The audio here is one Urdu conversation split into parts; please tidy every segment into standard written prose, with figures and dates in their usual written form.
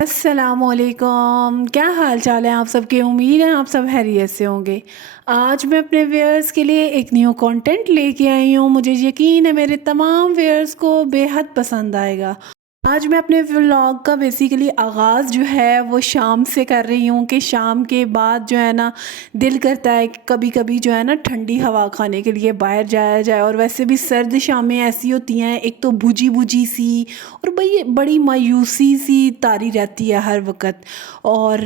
السلام علیکم، کیا حال چال ہے آپ سب کے؟ امید ہے آپ سب خیریت سے ہوں گے۔ آج میں اپنے ویئرز کے لیے ایک نیو کنٹینٹ لے کے آئی ہوں۔ مجھے یقین ہے میرے تمام ویئرز کو بے حد پسند آئے گا۔ آج میں اپنے ولاگ کا بیسیکلی آغاز جو ہے وہ شام سے کر رہی ہوں کہ شام کے بعد جو ہے نا دل کرتا ہے کہ کبھی کبھی جو ہے نا ٹھنڈی ہوا کھانے کے لیے باہر جایا جائے، اور ویسے بھی سرد شامیں ایسی ہوتی ہیں، ایک تو بھجی بھجی سی اور بڑی مایوسی سی طاری رہتی ہے ہر وقت۔ اور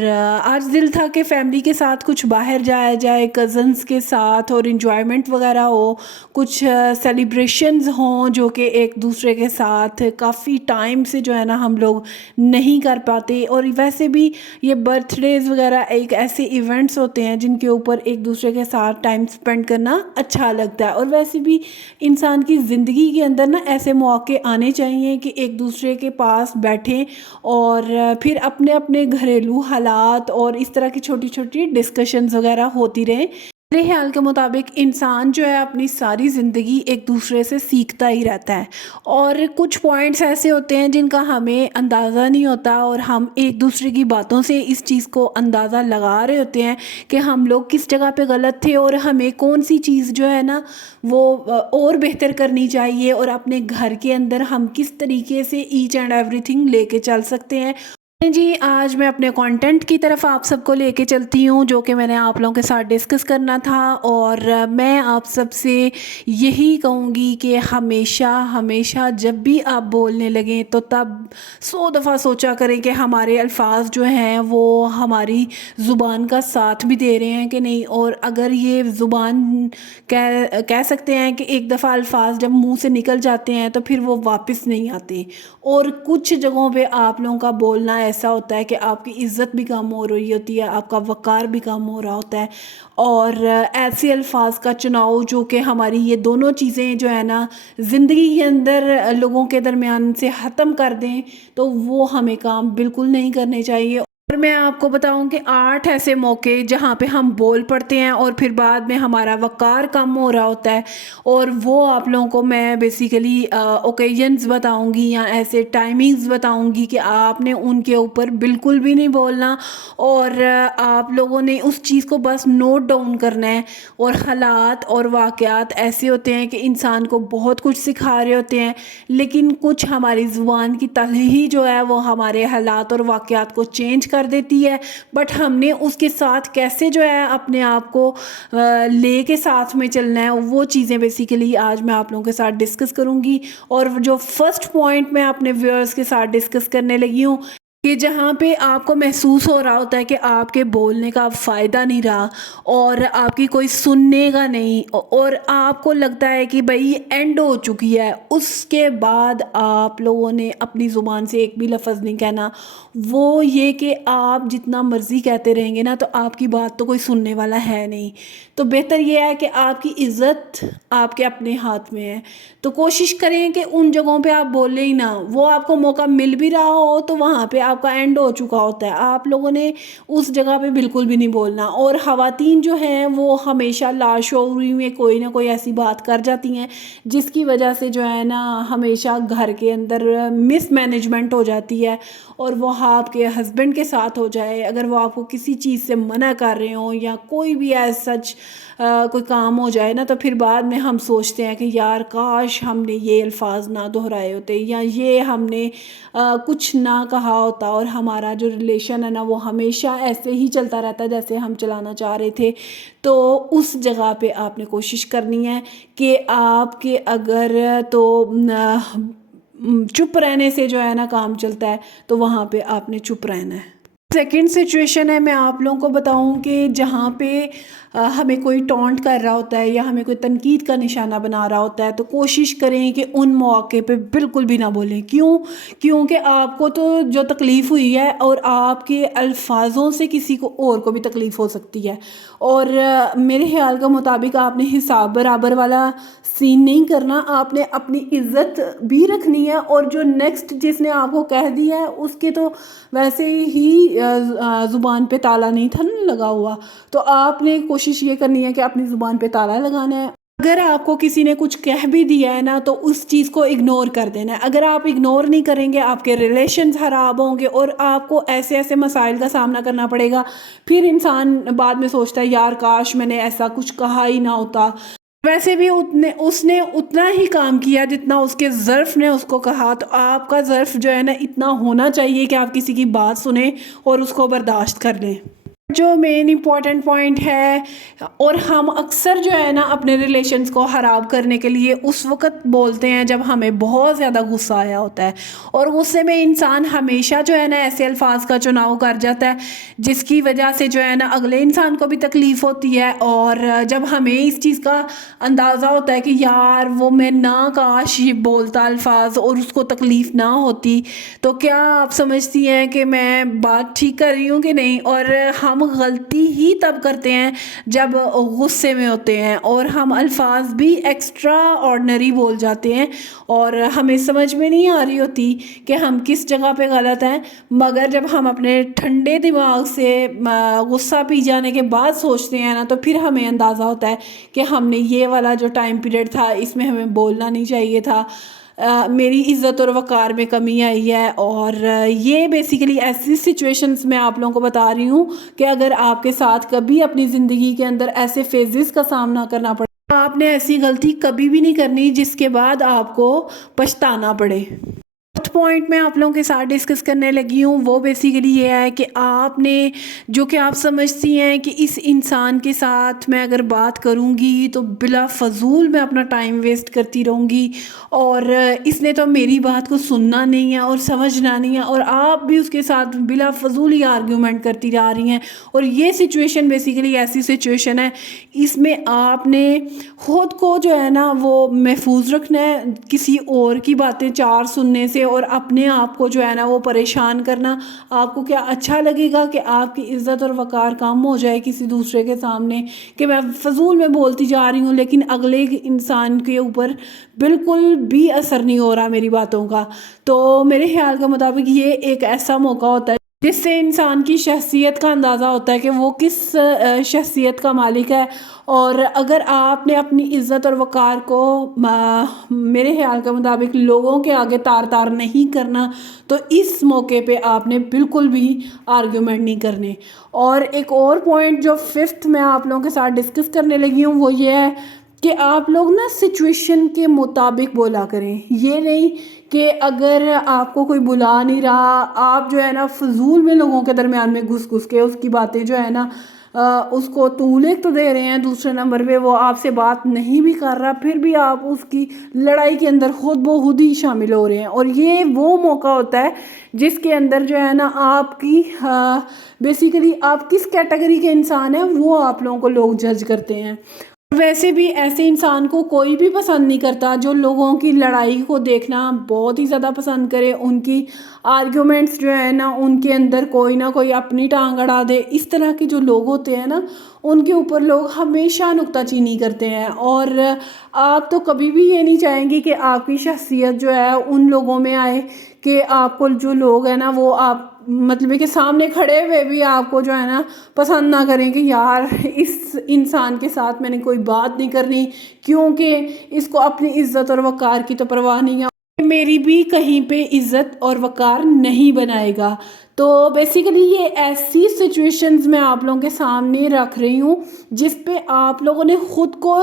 آج دل تھا کہ فیملی کے ساتھ کچھ باہر جایا جائے، کزنز کے ساتھ، اور انجوائمنٹ وغیرہ ہو، کچھ سیلیبریشنز ہوں جو کہ ایک دوسرے کے ساتھ کافی ٹائم سے جو ہے نا ہم لوگ نہیں کر پاتے۔ اور ویسے بھی یہ برتھ ڈیز وغیرہ ایک ایسے ایونٹس ہوتے ہیں جن کے اوپر ایک دوسرے کے ساتھ ٹائم سپینڈ کرنا اچھا لگتا ہے، اور ویسے بھی انسان کی زندگی کے اندر نا ایسے مواقع آنے چاہیے کہ ایک دوسرے کے پاس بیٹھیں اور پھر اپنے اپنے گھریلو حالات اور اس طرح کی چھوٹی چھوٹی ڈسکشنز وغیرہ ہوتی رہیں۔ میرے خیال کے مطابق انسان جو ہے اپنی ساری زندگی ایک دوسرے سے سیکھتا ہی رہتا ہے، اور کچھ پوائنٹس ایسے ہوتے ہیں جن کا ہمیں اندازہ نہیں ہوتا، اور ہم ایک دوسرے کی باتوں سے اس چیز کو اندازہ لگا رہے ہوتے ہیں کہ ہم لوگ کس جگہ پہ غلط تھے اور ہمیں کون سی چیز جو ہے نا وہ اور بہتر کرنی چاہیے، اور اپنے گھر کے اندر ہم کس طریقے سے ایچ اینڈ ایوری تھنگ لے کے چل سکتے ہیں۔ جی آج میں اپنے کانٹینٹ کی طرف آپ سب کو لے کے چلتی ہوں جو کہ میں نے آپ لوگوں کے ساتھ ڈسکس کرنا تھا، اور میں آپ سب سے یہی کہوں گی کہ ہمیشہ جب بھی آپ بولنے لگیں تو تب 100 دفعہ سوچا کریں کہ ہمارے الفاظ جو ہیں وہ ہماری زبان کا ساتھ بھی دے رہے ہیں کہ نہیں، اور اگر یہ زبان کہہ سکتے ہیں کہ ایک دفعہ الفاظ جب منہ سے نکل جاتے ہیں تو پھر وہ واپس نہیں آتے، اور کچھ جگہوں پہ آپ لوگوں کا بولنا ایسا ہوتا ہے کہ آپ کی عزت بھی کم ہو رہی ہوتی ہے، آپ کا وقار بھی کم ہو رہا ہوتا ہے، اور ایسے الفاظ کا چناؤ جو کہ ہماری یہ دونوں چیزیں جو ہے نا زندگی کے اندر لوگوں کے درمیان سے ختم کر دیں تو وہ ہمیں کام بالکل نہیں کرنے چاہیے۔ اور میں آپ کو بتاؤں کہ 8 ایسے موقع جہاں پہ ہم بول پڑتے ہیں اور پھر بعد میں ہمارا وقار کم ہو رہا ہوتا ہے، اور وہ آپ لوگوں کو میں بیسیکلی اوکیجنز بتاؤں گی یا ایسے ٹائمنگز بتاؤں گی کہ آپ نے ان کے اوپر بالکل بھی نہیں بولنا، اور آپ لوگوں نے اس چیز کو بس نوٹ ڈاؤن کرنا ہے۔ اور حالات اور واقعات ایسے ہوتے ہیں کہ انسان کو بہت کچھ سکھا رہے ہوتے ہیں، لیکن کچھ ہماری زبان کی تلخی جو ہے وہ ہمارے حالات اور واقعات کو چینج کر دیتی ہے، بٹ ہم نے اس کے ساتھ کیسے جو ہے اپنے آپ کو لے کے ساتھ میں چلنا ہے، وہ چیزیں بیسیکلی آج میں آپ لوگوں کے ساتھ ڈسکس کروں گی۔ اور جو فرسٹ پوائنٹ میں اپنے ویورز کے ساتھ ڈسکس کرنے لگی ہوں کہ جہاں پہ آپ کو محسوس ہو رہا ہوتا ہے کہ آپ کے بولنے کا فائدہ نہیں رہا اور آپ کی کوئی سننے کا نہیں، اور آپ کو لگتا ہے کہ بھئی اینڈ ہو چکی ہے، اس کے بعد آپ لوگوں نے اپنی زبان سے ایک بھی لفظ نہیں کہنا۔ وہ یہ کہ آپ جتنا مرضی کہتے رہیں گے نا تو آپ کی بات تو کوئی سننے والا ہے نہیں، تو بہتر یہ ہے کہ آپ کی عزت آپ کے اپنے ہاتھ میں ہے، تو کوشش کریں کہ ان جگہوں پہ آپ بولیں ہی نہ۔ وہ آپ کو موقع مل بھی رہا ہو تو وہاں پہ آپ کا اینڈ ہو چکا ہوتا ہے، آپ لوگوں نے اس جگہ پہ بالکل بھی نہیں بولنا۔ اور خواتین جو ہیں وہ ہمیشہ لاشعوری میں کوئی نہ کوئی ایسی بات کر جاتی ہیں جس کی وجہ سے جو ہے نا ہمیشہ گھر کے اندر مس مینجمنٹ ہو جاتی ہے، اور وہ آپ کے ہسبینڈ کے ساتھ ہو جائے، اگر وہ آپ کو کسی چیز سے منع کر رہے ہوں یا کوئی بھی ایز سچ کوئی کام ہو جائے نا، تو پھر بعد میں ہم سوچتے ہیں کہ یار کاش ہم نے یہ الفاظ نہ دہرائے ہوتے یا یہ ہم نے کچھ نہ کہا ہوتا، اور ہمارا جو ریلیشن ہے نا وہ ہمیشہ ایسے ہی چلتا رہتا جیسے ہم چلانا چاہ رہے تھے۔ تو اس جگہ پہ آپ نے کوشش کرنی ہے کہ آپ کے اگر تو چپ رہنے سے جو ہے نا کام چلتا ہے، تو وہاں پہ آپ نے چپ رہنا ہے۔ سیکنڈ سچویشن ہے، میں آپ لوگوں کو بتاؤں کہ جہاں پہ ہمیں کوئی ٹونٹ کر رہا ہوتا ہے یا ہمیں کوئی تنقید کا نشانہ بنا رہا ہوتا ہے، تو کوشش کریں کہ ان مواقع پہ بالکل بھی نہ بولیں۔ کیونکہ آپ کو تو جو تکلیف ہوئی ہے اور آپ کے الفاظوں سے کسی کو اور کو بھی تکلیف ہو سکتی ہے، اور میرے خیال کے مطابق آپ نے حساب برابر والا سین نہیں کرنا، آپ نے اپنی عزت بھی رکھنی ہے، اور جو نیکسٹ جس نے آپ کو کہہ دیا ہے اس کے تو ویسے ہی زبان پہ تالا نہیں تھا نا لگا ہوا، تو آپ نے کوشش یہ کرنی ہے کہ اپنی زبان پہ تالا لگانا ہے۔ اگر آپ کو کسی نے کچھ کہہ بھی دیا ہے نا تو اس چیز کو اگنور کر دینا ہے. اگر آپ اگنور نہیں کریں گے آپ کے ریلیشنز خراب ہوں گے اور آپ کو ایسے ایسے مسائل کا سامنا کرنا پڑے گا. پھر انسان بعد میں سوچتا ہے یار کاش میں نے ایسا کچھ کہا ہی نہ ہوتا. ویسے بھی اس نے اتنا ہی کام کیا جتنا اس کے ظرف نے اس کو کہا. تو آپ کا ظرف جو ہے نا اتنا ہونا چاہیے کہ آپ کسی کی بات سنیں اور اس کو برداشت کر لیں. جو مین امپورٹنٹ پوائنٹ ہے اور ہم اکثر جو ہے نا اپنے ریلیشنز کو خراب کرنے کے لیے اس وقت بولتے ہیں جب ہمیں بہت زیادہ غصہ آیا ہوتا ہے. اور غصے میں انسان ہمیشہ جو ہے نا ایسے الفاظ کا چناؤ کر جاتا ہے جس کی وجہ سے جو ہے نا اگلے انسان کو بھی تکلیف ہوتی ہے. اور جب ہمیں اس چیز کا اندازہ ہوتا ہے کہ یار وہ میں نہ کاش یہ بولتا الفاظ اور اس کو تکلیف نہ ہوتی, تو کیا آپ سمجھتی ہیں کہ میں بات ٹھیک کر رہی ہوں کہ نہیں؟ اور ہم غلطی ہی تب کرتے ہیں جب غصے میں ہوتے ہیں اور ہم الفاظ بھی ایکسٹرا آرڈنری بول جاتے ہیں اور ہمیں سمجھ میں نہیں آ رہی ہوتی کہ ہم کس جگہ پہ غلط ہیں. مگر جب ہم اپنے ٹھنڈے دماغ سے غصہ پی جانے کے بعد سوچتے ہیں نا تو پھر ہمیں اندازہ ہوتا ہے کہ ہم نے یہ والا جو ٹائم پیریڈ تھا اس میں ہمیں بولنا نہیں چاہیے تھا, میری عزت اور وقار میں کمی آئی ہے. اور یہ بیسیکلی ایسی سچویشنز میں آپ لوگوں کو بتا رہی ہوں کہ اگر آپ کے ساتھ کبھی اپنی زندگی کے اندر ایسے فیزز کا سامنا کرنا پڑے تو آپ نے ایسی غلطی کبھی بھی نہیں کرنی جس کے بعد آپ کو پچھتانا پڑے. پوائنٹ میں آپ لوگوں کے ساتھ ڈسکس کرنے لگی ہوں وہ بیسیکلی یہ ہے کہ آپ نے جو کہ آپ سمجھتی ہیں کہ اس انسان کے ساتھ میں اگر بات کروں گی تو بلا فضول میں اپنا ٹائم ویسٹ کرتی رہوں گی اور اس نے تو میری بات کو سننا نہیں ہے اور سمجھنا نہیں ہے, اور آپ بھی اس کے ساتھ بلا فضول ہی آرگیومنٹ کرتی جا رہی ہیں. اور یہ سچویشن بیسیکلی ایسی سچویشن ہے اس میں آپ نے خود کو جو ہے نا وہ محفوظ رکھنا ہے کسی اور کی باتیں چار سننے سے اور اپنے آپ کو جو ہے نا وہ پریشان کرنا. آپ کو کیا اچھا لگے گا کہ آپ کی عزت اور وقار کم ہو جائے کسی دوسرے کے سامنے کہ میں فضول میں بولتی جا رہی ہوں لیکن اگلے انسان کے اوپر بالکل بھی اثر نہیں ہو رہا میری باتوں کا. تو میرے خیال کے مطابق یہ ایک ایسا موقع ہوتا ہے جس سے انسان کی شخصیت کا اندازہ ہوتا ہے کہ وہ کس شخصیت کا مالک ہے. اور اگر آپ نے اپنی عزت اور وقار کو میرے خیال کے مطابق لوگوں کے آگے تار نہیں کرنا تو اس موقع پہ آپ نے بالکل بھی آرگیومنٹ نہیں کرنے. اور ایک اور پوائنٹ جو ففتھ میں آپ لوگوں کے ساتھ ڈسکس کرنے لگی ہوں وہ یہ ہے کہ آپ لوگ نا سچویشن کے مطابق بولا کریں. یہ نہیں کہ اگر آپ کو کوئی بلا نہیں رہا آپ جو ہے نا فضول میں لوگوں کے درمیان میں گھس کے اس کی باتیں جو ہے نا اس کو طولق تو دے رہے ہیں, دوسرے نمبر پہ وہ آپ سے بات نہیں بھی کر رہا پھر بھی آپ اس کی لڑائی کے اندر خود بخود ہی شامل ہو رہے ہیں. اور یہ وہ موقع ہوتا ہے جس کے اندر جو ہے نا آپ کی بیسیکلی آپ کس کیٹیگری کے انسان ہیں وہ آپ لوگوں کو لوگ جج کرتے ہیں. ویسے بھی ایسے انسان کو کوئی بھی پسند نہیں کرتا جو لوگوں کی لڑائی کو دیکھنا بہت ہی زیادہ پسند کرے, ان کی آرگیومنٹس جو ہے نا ان کے اندر کوئی نہ کوئی اپنی ٹانگ اڑا دے. اس طرح کے جو لوگ ہوتے ہیں نا ان کے اوپر لوگ ہمیشہ نکتہ چینی کرتے ہیں. اور آپ تو کبھی بھی یہ نہیں چاہیں گی کہ آپ کی شخصیت جو ہے ان لوگوں میں آئے کہ آپ کو جو لوگ ہیں نا وہ آپ مطلب کہ سامنے کھڑے ہوئے بھی آپ کو جو ہے نا پسند نہ کریں کہ یار اس انسان کے ساتھ میں نے کوئی بات نہیں کرنی کیونکہ اس کو اپنی عزت اور وقار کی تو پرواہ نہیں ہے, میری بھی کہیں پہ عزت اور وقار نہیں بنائے گا. تو بیسیکلی یہ ایسی سچویشنز میں آپ لوگوں کے سامنے رکھ رہی ہوں جس پہ آپ لوگوں نے خود کو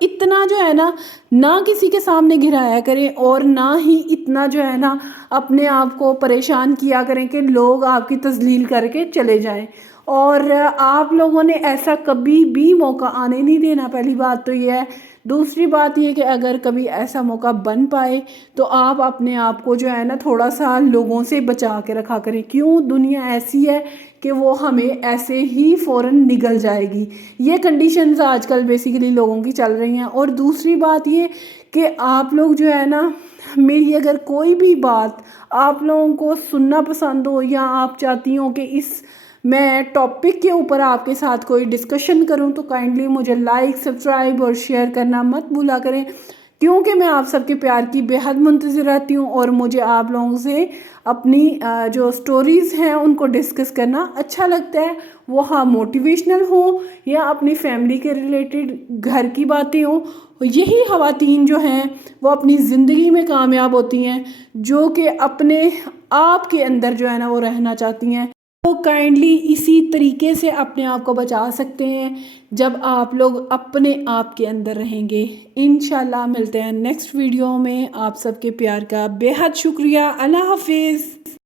اتنا جو ہے نا نہ کسی کے سامنے گرایا کریں اور نہ ہی اتنا جو ہے نا اپنے آپ کو پریشان کیا کریں کہ لوگ آپ کی تذلیل کر کے چلے جائیں. اور آپ لوگوں نے ایسا کبھی بھی موقع آنے نہیں دینا, پہلی بات تو یہ ہے. دوسری بات یہ کہ اگر کبھی ایسا موقع بن پائے تو آپ اپنے آپ کو جو ہے نا تھوڑا سا لوگوں سے بچا کے رکھا کریں. کیوں دنیا ایسی ہے کہ وہ ہمیں ایسے ہی فوراً نگل جائے گی. یہ کنڈیشنز آج کل بیسیکلی لوگوں کی چل رہی ہیں. اور دوسری بات یہ کہ آپ لوگ جو ہے نا میری اگر کوئی بھی بات آپ لوگوں کو سننا پسند ہو یا آپ چاہتی ہوں کہ اس میں ٹاپک کے اوپر آپ کے ساتھ کوئی ڈسکشن کروں تو کائنڈلی مجھے لائک سبسکرائب اور شیئر کرنا مت بھولا کریں کیونکہ میں آپ سب کے پیار کی بے حد منتظر رہتی ہوں اور مجھے آپ لوگوں سے اپنی جو سٹوریز ہیں ان کو ڈسکس کرنا اچھا لگتا ہے، وہ ہاں موٹیویشنل ہوں یا اپنی فیملی کے ریلیٹڈ گھر کی باتیں ہوں۔ یہی خواتین جو ہیں وہ اپنی زندگی میں کامیاب ہوتی ہیں جو کہ اپنے آپ کے اندر جو ہے نا وہ رہنا چاہتی ہیں۔ تو کائنڈلی اسی طریقے سے اپنے آپ کو بچا سکتے ہیں جب آپ لوگ اپنے آپ کے اندر رہیں گے۔ انشاءاللہ ملتے ہیں نیکسٹ ویڈیو میں۔ آپ سب کے پیار کا بے حد شکریہ۔ اللہ حافظ۔